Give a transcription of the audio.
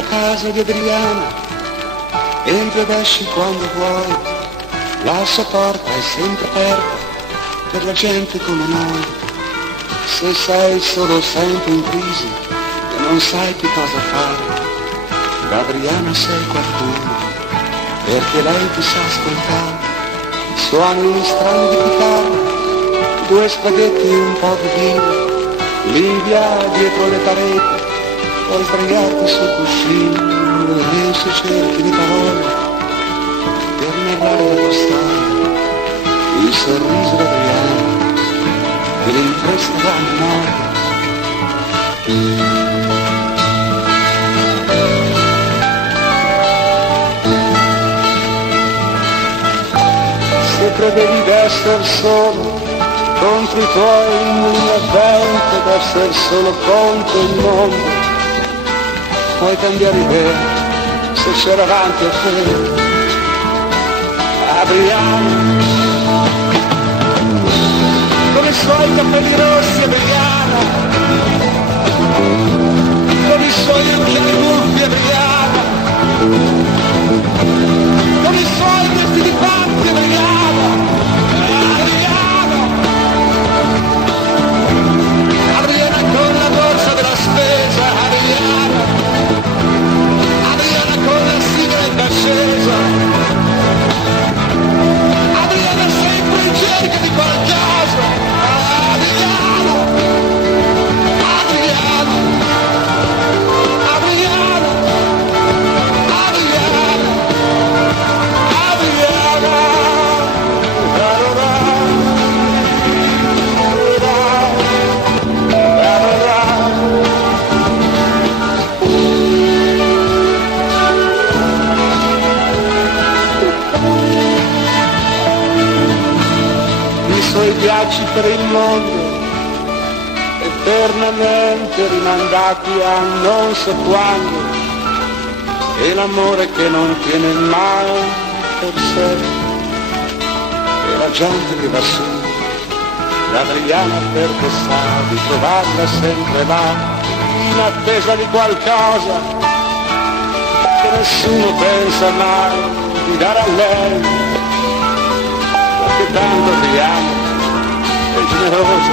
nella casa di Adriana, entri ed esci quando vuoi, la sua porta è sempre aperta per la gente come noi. Se sei solo sempre in crisi e non sai che cosa fare, da Adriana sei qualcuno, perché lei ti sa ascoltare. Suoni strani di chitarra, due spaghetti e un po' di vino, Livia dietro le pareti, puoi sdraiarti sul cuscino e se cerchi le parole per narrare la tua storia, il sorriso d'Adriana te le impresta la memoria. Se credevi d'esser solo contro i tuoi mulini a vento, d'esser solo contro il mondo, puoi cambiare idea se c'era avanti a te Adriana, con i suoi capelli rossi Adriana, con i suoi occhiali buffi Adriana, con i suoi vestiti panti Adriana, Adriana con la borsa della spesa Adriana, Adriana con la sigaretta accesa, Adriana sempre in cerca di qualcosa, Adriana, Adriana, Adriana, Adriana, Adriana. I suoi viaggi per il mondo, eternamente rimandati a non so quando, e l'amore che non tiene mai per sé, e la gente che va su, l'Adriana perché sa di trovarla sempre là, in attesa di qualcosa che nessuno pensa mai di dare a lei, perché tanto Adriana è generosa